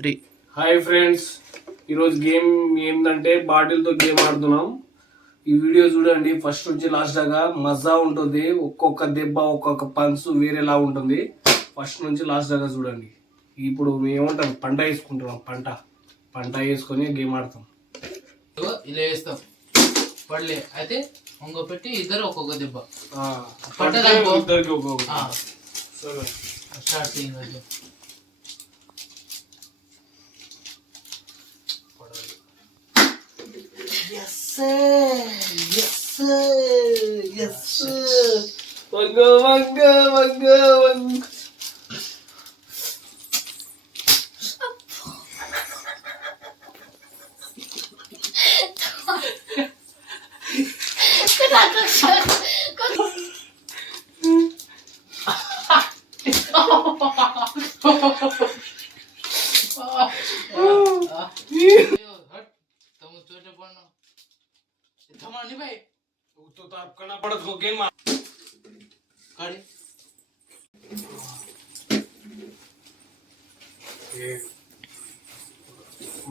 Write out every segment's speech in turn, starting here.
3. Hi friends, ఈరోజు game ఏంటంటే బాటిల్తో game ఆడుతున్నాం. ఈ వీడియో చూడండి ఫస్ట్ నుంచి లాస్ట్ దాకా, మజా ఉంటుంది. ఒక్కొక్క దెబ్బ ఒక్కొక్క పంచ్ వేరేలా ఉంటుంది. ఫస్ట్ నుంచి లాస్ట్ దాకా చూడండి. ఇప్పుడు మేమేమంటాం, పంట వేసుకుంటున్నాం. పంట వేసుకొని గేమ్ ఆడతాం. ఇలా వేస్తాం పడలే అయితే ఇంకో పెట్టి ఇద్దరు ఒక్కొక్క దెబ్బ ఇద్దరికి ఒక్కొక్క. స్టార్ట్ చేయండి.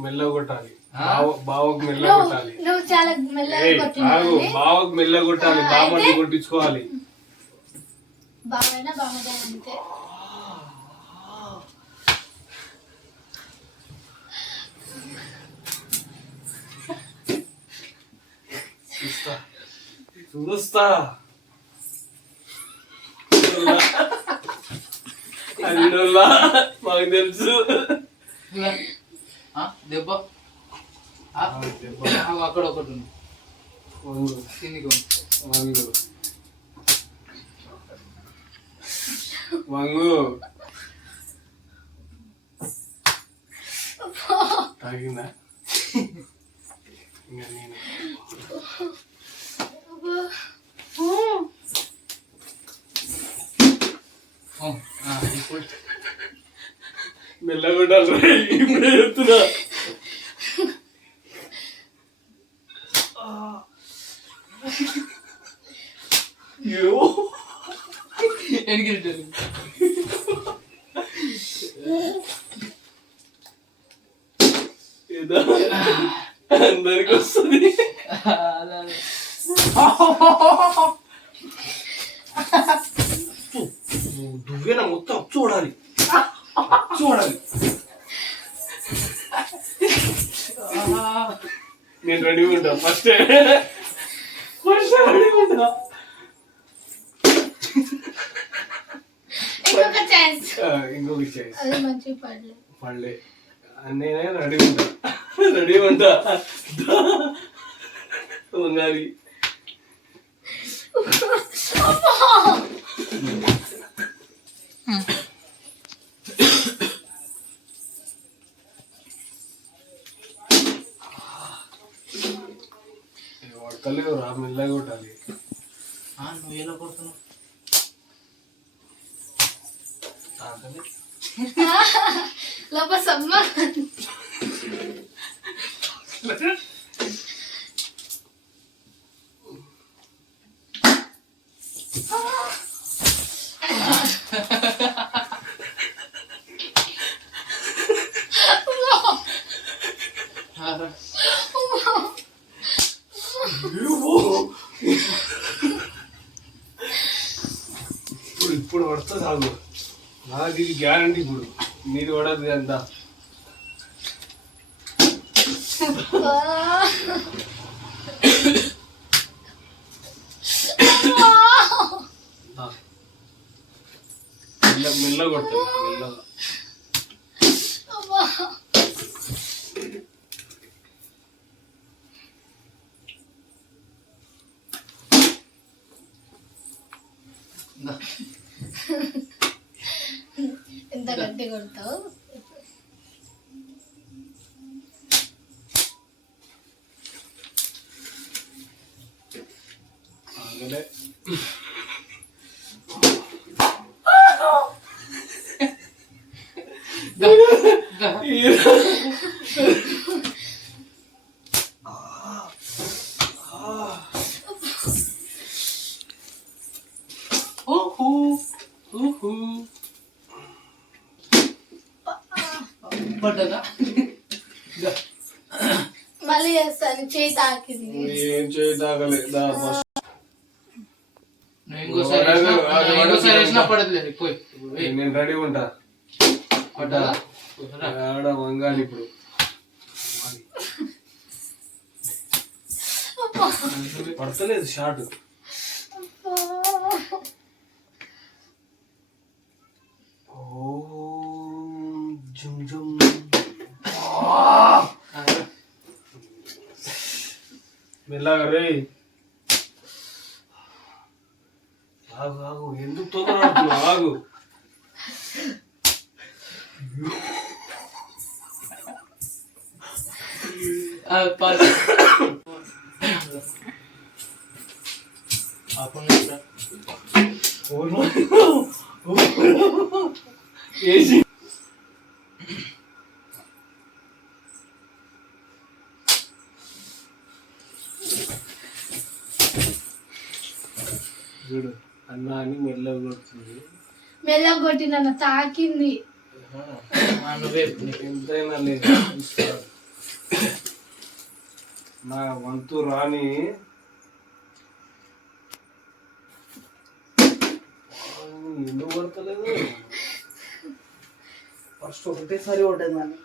మెల్లగా కొట్టాలి, బావకు మెల్లగా కొట్టాలి. బావకు మెల్లగా కొట్టాలి, బామ్మని కొట్టించుకోవాలి. చూస్తా అందులో మాకు తెలుసు. దెబ్బ అక్కడ ఒకటి ఉంది. వంగు తాగిందా? ఇంకా నేను మెల్లగా ఇప్పుడే చెప్తున్నా. అందరికి వస్తుంది. నువ్వేనా మొత్తం చూడాలి. నేను రెడీగా ఉంటా. ఫస్ట్ రెడీగా ఉంటా. ఇంకొక ఛాన్స్ పడలే. నేనే రెడీగా ఉంటా. వంగాలి. వడకలేవు రా, మెల్లగా కొట్టాలి. నువ్వు ఎలా కొడుతున్నావు? లోపల సమ్మ ఇప్పుడు పడుతుంది చాలు. నాకు ఇది గ్యారంటీ. ఇప్పుడు నీది పడదు అంతా. మెల్లగా కొడతాను, మెల్లగా. ఎంత గట్టి కొడతావు? పడ్డదా? మళ్ళీ చేస్తాను చేయి తాకింది. ఏం చేయి తాగలే. దా ఫస్ట్ నువ్వు ఇంకోసారి వేసినా పడట్లేదు. పోయి నేను రెడీ ఉంటా. పడ్డాలా? ఆడ వంగాలి ఇప్పుడు. పడతలేదు షార్ట్. జుమ్ జుమ్. మెల్లగా రే. ఆగు ఆగు, ఎందుకు తొందర ఆగు. ఏసి చూడు అన్న అని మెల్లగా కొడుతుంది. మెల్లగా కొట్టి నన్ను తాకింది. ఎంతైనా లేదు, నా వంతు రాని. ఎందుకు కొడతలేదు? ఫస్ట్ ఒకటేసారి కొట్టేది నన్ను.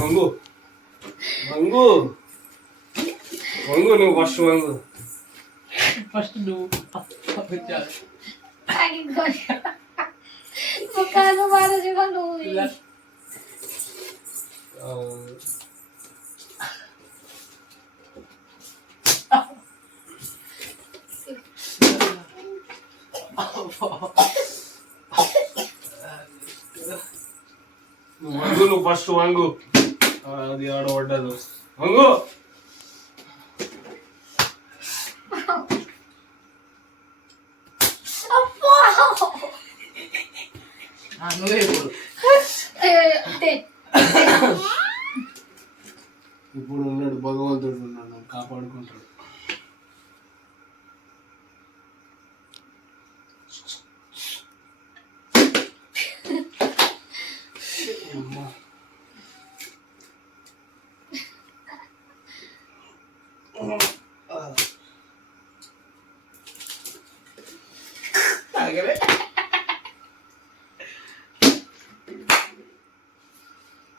వంగు వంగు వంగు, నువ్వు ఫస్ట్ వంగు. ఫస్ట్ నువ్వు ముఖాలు మారజుగా నువ్వు. వంగు, నువ్వు ఫస్ట్ వంగు. అది ఆడబడ్డదు. వంగు. నువ్వే ఇప్పుడు ఇప్పుడు ఉన్నాడు భగవంతుడు, ఉన్నాడు కాపాడుకుంటాడు.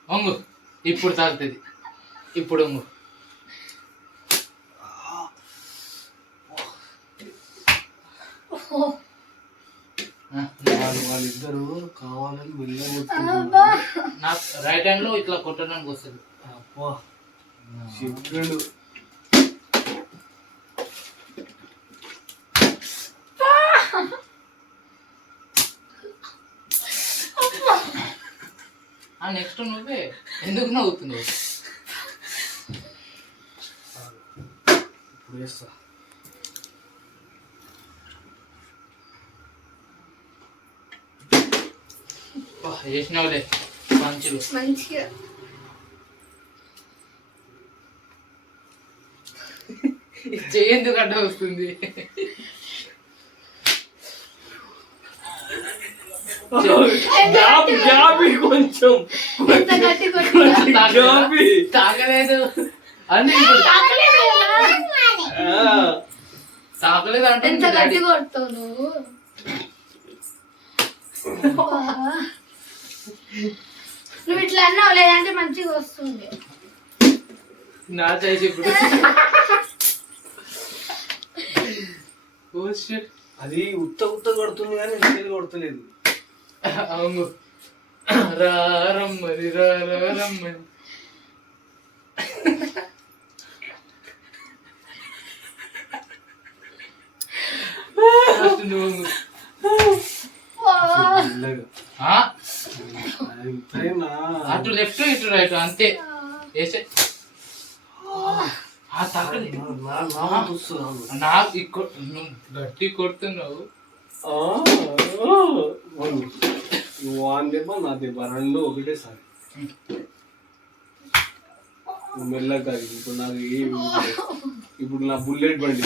వంగు, ఇప్పుడు తాగుతుంది. ఇప్పుడు వంగు. వాళ్ళిద్దరు కావాలని వెళ్ళి నాకు రైట్ హ్యాండ్ లో ఇట్లా కొట్టడానికి వస్తుంది. అబ్బా శివుడు. నెక్స్ట్ నువ్వే ఎందుకు నవ్వుతున్నావు? ఇప్పుడు వేస్తా. చేసినావులే పంచులు మంచిగా. చెయ్యేందుకు అడ్డ వస్తుంది? కొంచెం తాగలేదు అని తాగలేదు అంటే ఎంత గట్టి కొడతావు నువ్వు. నువ్వు ఇట్లా అన్నావు, లేదంటే మంచిగా వస్తుంది. నా చేసి ఇప్పుడు అది ఉత్త ఉత్త కొడుతుంది కానీ నేను కొడతలేదు. అవును, రమ్మని రమ్మని నువ్వు అటు లెఫ్ట్ ఇటు రైట్ అంతే వేసే. నాకు నువ్వు గట్టి కొడుతున్నావు. వాన్ దెబ్బ నా దెబ్బ రెండు ఒకటేసారి. నువ్వు మెల్లగా ఇప్పుడు నాకు ఇప్పుడు నా బుల్లెట్ బండి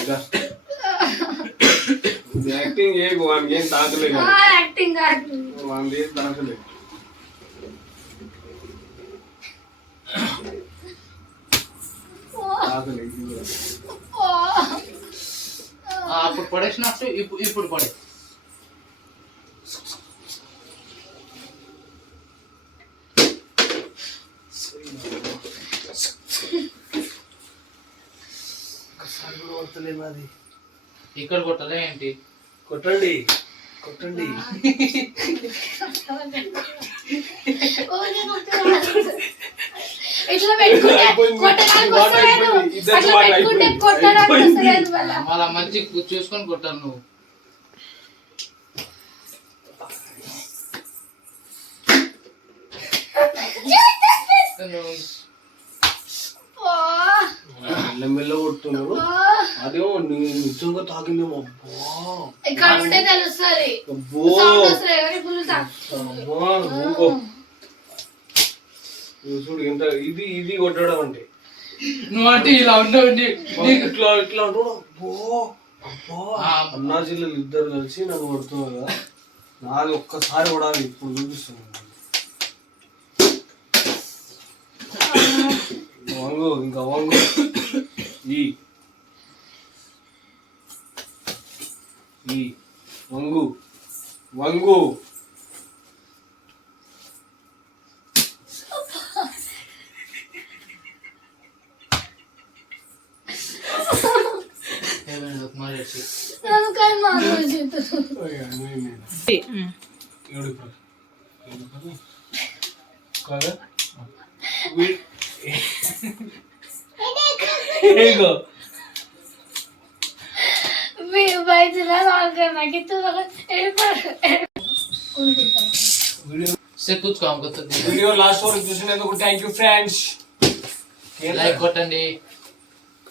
యాక్టింగ్ ఏ వానికి ఏం తాకలేదు యాక్టింగ్ వానికి ఏం తాకలేదు. అప్పుడు పడేసినట్టు ఇప్పుడు పడే. ఇక్కడ కొట్టలే ఏంటి? కొట్టండి కొట్టండి. ఇట్లా పెట్టుకుంటే కొట్టడానికి వస్తలేదు. అట్లా పెట్టుకుంటే కొట్టడానికి వస్తలేదు మళ్ళా. మళ్ళా మంచి చూసుకొని కొట్టాను నువ్వు. మెల్ల కొడుతున్నారు. అదేమో నిజంగా తాకిందేమో. ఇక్కడ ఉంటే తెలుస్తుంది. చూడు ఎంత ఇది ఇది కొట్టడం అంటే. నువ్వు అంటే ఇలా ఉండవు. ఇట్లా ఇట్లా అంటాడు. అన్నా జిల్లాలు ఇద్దరు కలిసి నన్ను కొడుతున్నారు కదా. నాది ఒక్కసారి కొడాలి. ఇప్పుడు చూపిస్తున్నాను. వంగు ఇంకా వంగు. ఈ వంగు వంగు. వీడియో లాస్ట్ వరకు చూసినందుకు థ్యాంక్ యూ ఫ్రెండ్స్. లైక్ కొట్టండి,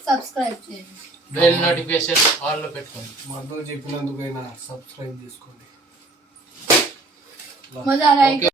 సబ్స్క్రైబ్ చేయండి, బెల్ నోటిఫికేషన్ ఆల్ లో పెట్టుకోండి. మాతో చెప్పినందుకైనా సబ్స్క్రైబ్ చేసుకోండి. మజా